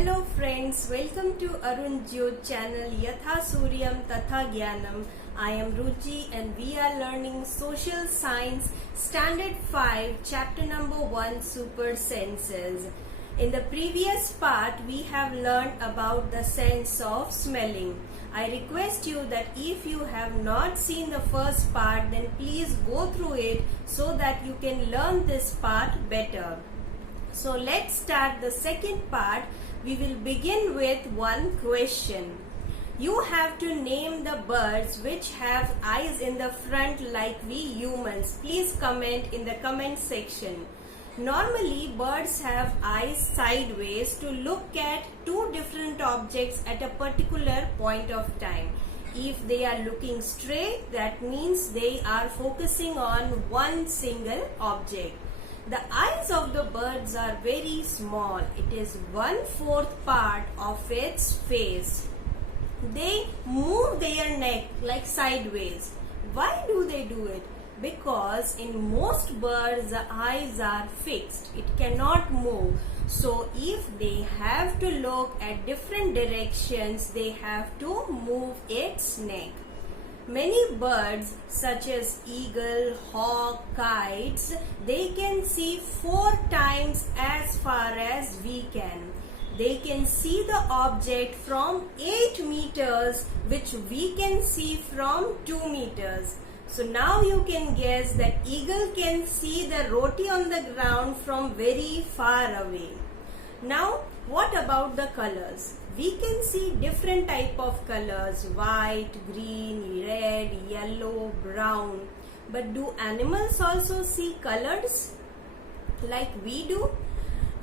Hello friends, welcome to Arun Jyot channel Yatha Suryam Tatha Gyanam. I am Ruchi and we are learning Social Science Standard 5 chapter number 1 Super Senses. In the previous part we have learned about the sense of smelling. I request you that if you have not seen the first part then please go through it so that you can learn this part better. So let's start the second part. We will begin with one question. You have to name the birds which have eyes in the front like we humans. Please comment in the comment section. Normally birds have eyes sideways to look at two different objects at a particular point of time. If they are looking straight, that means they are focusing on one single object. The eyes of the birds are very small. It is 1/4 part of its face. They move their neck like sideways. Why do they do it? Because in most birds the eyes are fixed. It cannot move. So if they have to look at different directions, they have to move its neck. Many birds such as eagle, hawk, kites, they can see 4 times as far as we can. They can see the object from 8 meters which we can see from 2 meters. So now you can guess that eagle can see the roti on the ground from very far away. Now what about the colors? We can see different type of colors: white, green, red, yellow, brown. But do animals also see colors like we do?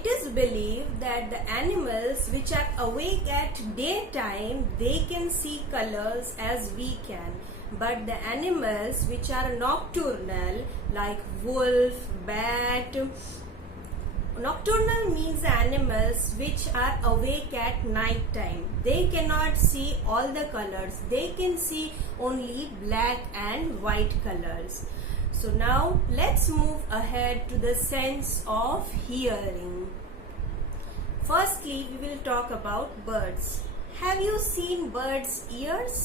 It is believed that the animals which are awake at daytime, they can see colors as we can. But the animals which are nocturnal like wolf, bat, nocturnal means animals which are awake at night time. They cannot see all the colors. They can see only black and white colors. So now let's move ahead to the sense of hearing. Firstly, we will talk about birds. Have you seen birds' ears?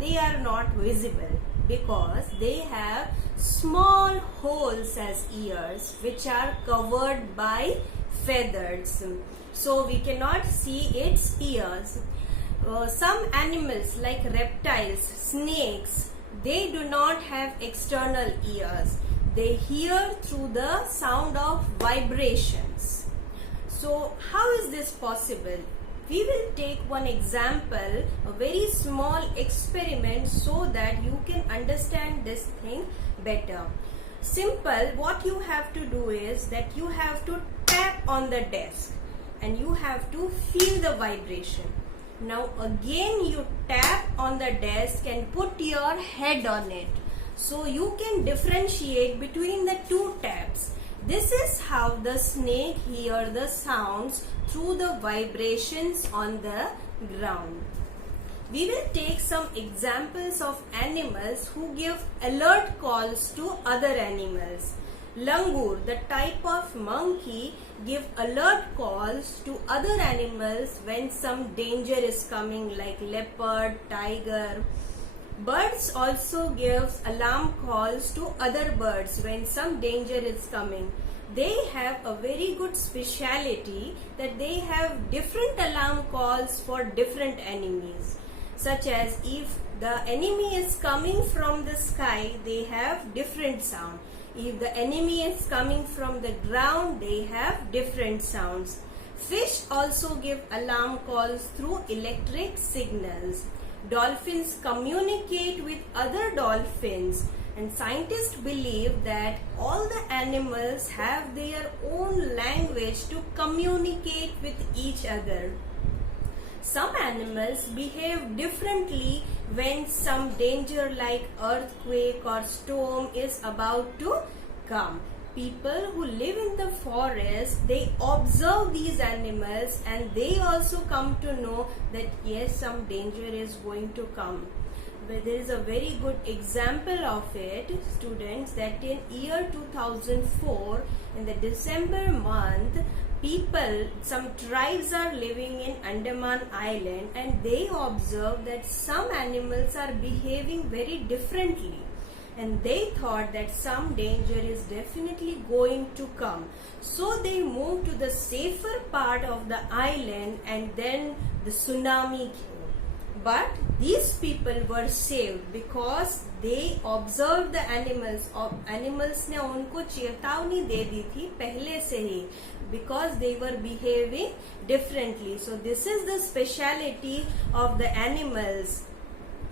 They are not visible because they have small holes as ears which are covered by feathers. So we cannot see its ears. Some animals like reptiles, snakes, they do not have external ears. They hear through the sound of vibrations. So how is this possible? We will take one example, a very small experiment so that you can understand this thing better. Simple, what you have to do is that you have to tap on the desk and you have to feel the vibration. Now again you tap on the desk and put your head on it. So you can differentiate between the two taps. This is how the snake hears the sounds through the vibrations on the ground. We will take some examples of animals who give alert calls to other animals. Langur, the type of monkey, give alert calls to other animals when some danger is coming like leopard, tiger. Birds also give alarm calls to other birds when some danger is coming. They have a very good speciality that they have different alarm calls for different enemies. Such as if the enemy is coming from the sky, they have different sound. If the enemy is coming from the ground, they have different sounds. Fish also give alarm calls through electric signals. Dolphins communicate with other dolphins, and scientists believe that all the animals have their own language to communicate with each other. Some animals behave differently when some danger like earthquake or storm is about to come. People who live in the forest, they observe these animals and they also come to know that yes, some danger is going to come. But there is a very good example of it, students, that in year 2004, in the December month, some tribes are living in Andaman Island, and they observed that some animals are behaving very differently, and they thought that some danger is definitely going to come. So they moved to the safer part of the island, and then the tsunami came. But these people were saved because they observed the animals. Animals ने उनको चेतावनी दे दी थी पहले से ही, because they were behaving differently. So this is the speciality of the animals.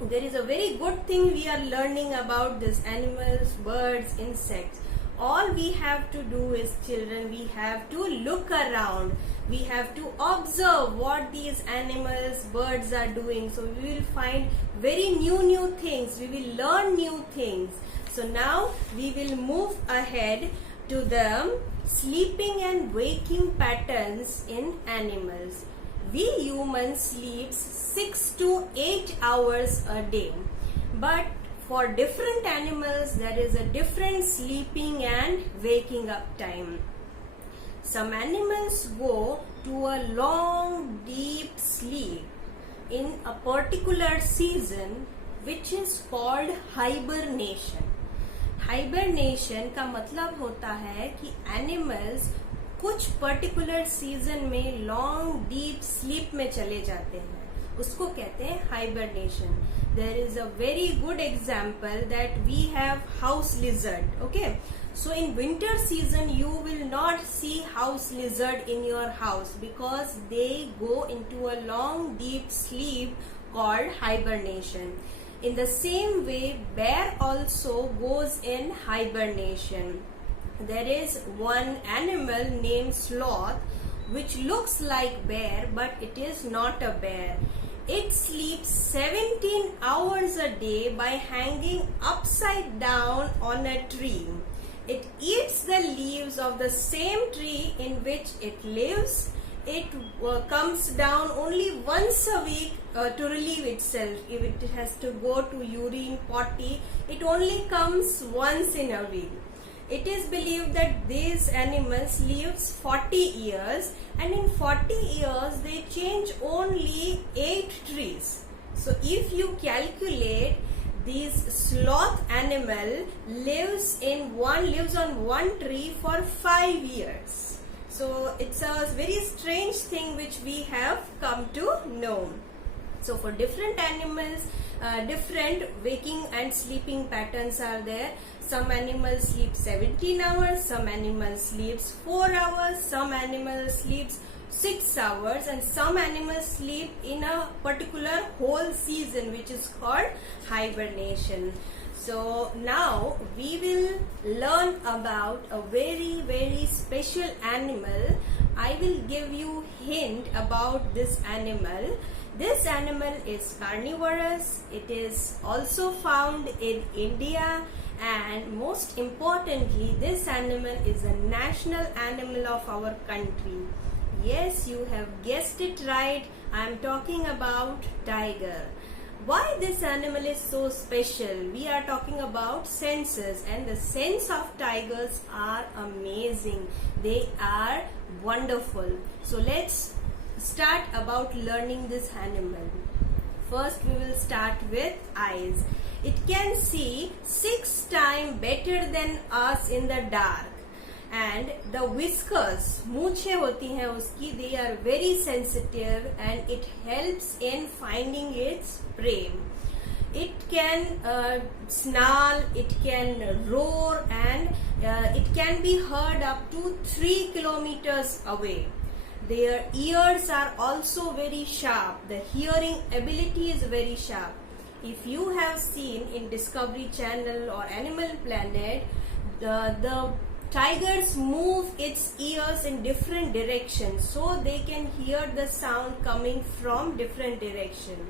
There is a very good thing we are learning about this animals, birds, insects. All we have to do is, children, we have to look around. We have to observe what these animals, birds are doing. So we will find very new things. We will learn new things. So now we will move ahead to the sleeping and waking patterns in animals. We humans sleep 6 to 8 hours a day. But for different animals, there is a different sleeping and waking up time. Some animals go to a long, deep sleep in a particular season, which is called hibernation. Hibernation का मतलब होता है कि animals कुछ particular season में long deep sleep में चले जाते हैं, उसको कहते हैं hibernation. There is a very good example that we have house lizard. Okay, so in winter season you will not see house lizard in your house because they go into a long deep sleep called hibernation. In the same way, bear also goes in hibernation. There is one animal named sloth which looks like bear, but it is not a bear. It sleeps 17 hours a day by hanging upside down on a tree. It eats the leaves of the same tree in which it lives. It comes down only once a week to relieve itself. If it has to go to urine, potty, it only comes once in a week. It is believed that these animals lives 40 years, and in 40 years they change only 8 trees. So if you calculate, this sloth animal lives on one tree for 5 years. So it's a very strange thing which we have come to know. So for different animals, different waking and sleeping patterns are there. Some animals sleep 17 hours, some animals sleeps 4 hours, some animals sleeps 6 hours, and some animals sleep in a particular whole season which is called hibernation. So now we will learn about a very special animal. I will give you hint about this animal. This animal is carnivorous. It is also found in India, and most importantly, this animal is a national animal of our country. Yes, you have guessed it right. I am talking about tiger. Why this animal is so special? We are talking about senses, and the sense of tigers are amazing. They are wonderful. So let's start about learning this animal. First we will start with eyes. It can see 6 times better than us in the dark. And the whiskers, मूछें होती हैं उसकी, they are very sensitive and it helps in finding its prey. It can snarl, it can roar, and it can be heard up to 3 kilometers away. Their ears are also very sharp. The hearing ability is very sharp. If you have seen in Discovery Channel or Animal Planet, the tigers move its ears in different directions, so they can hear the sound coming from different direction.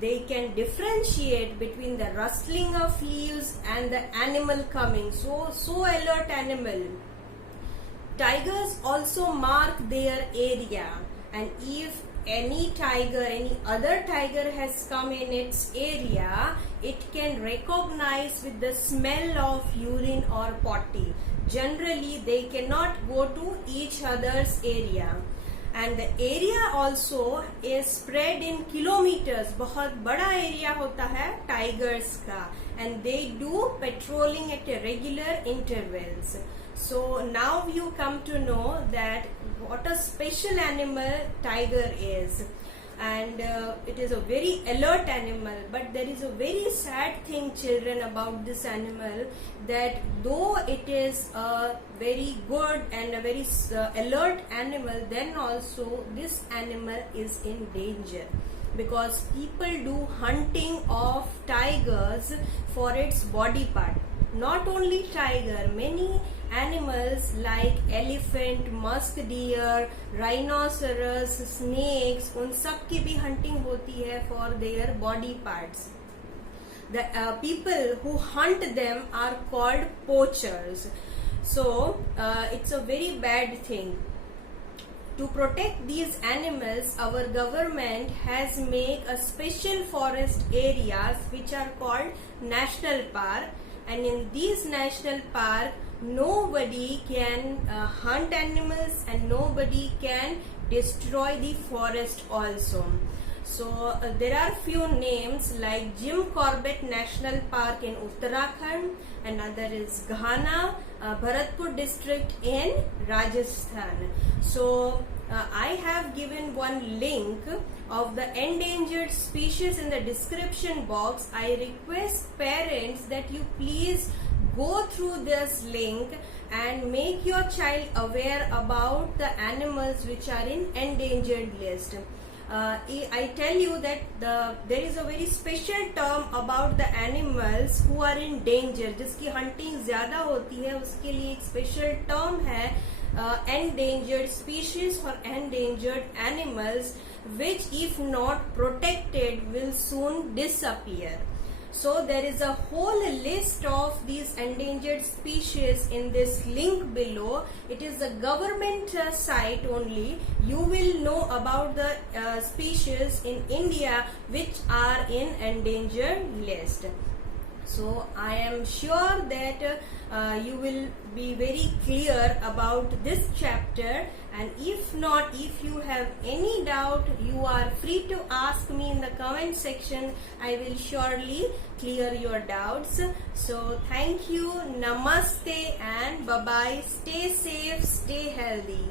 They can differentiate between the rustling of leaves and the animal coming. So alert animal. Tigers also mark their area, and if any tiger, any other tiger has come in its area, it can recognize with the smell of urine or potty. Generally, they cannot go to each other's area. And the area also is spread in kilometers. बहुत बड़ा area होता है tigers का, and they do patrolling at regular intervals. So now you come to know that what a special animal tiger is, and it is a very alert animal. But there is a very sad thing, children, about this animal, that though it is a very good and a very alert animal, then also this animal is in danger, because people do hunting of tigers for its body part. Not only tiger, many animals like elephant, musk deer, rhinoceros, snakes, उन सब की भी hunting होती है for their body parts. The people who hunt them are called poachers. So it's a very bad thing. To protect these animals, our government has made a special forest areas which are called national park, and in these national park nobody can hunt animals and nobody can destroy the forest also. So there are few names like Jim Corbett National Park in Uttarakhand, another is Ghana, Bharatpur district in Rajasthan. So I have given one link of the endangered species in the description box. I request parents that you please go through this link and make your child aware about the animals which are in endangered list. I tell you that there is a very special term about the animals who are in danger, जिसकी hunting ज़्यादा होती है, उसके लिए एक special term है endangered species or endangered animals, which if not protected will soon disappear. So there is a whole list of these endangered species in this link below. It is a government site only. You will know about the species in India which are in endangered list. So I am sure that you will be very clear about this chapter, and if not, if you have any doubt, you are free to ask me in the comment section. I will surely clear your doubts. So thank you, namaste, and bye bye. Stay safe, stay healthy.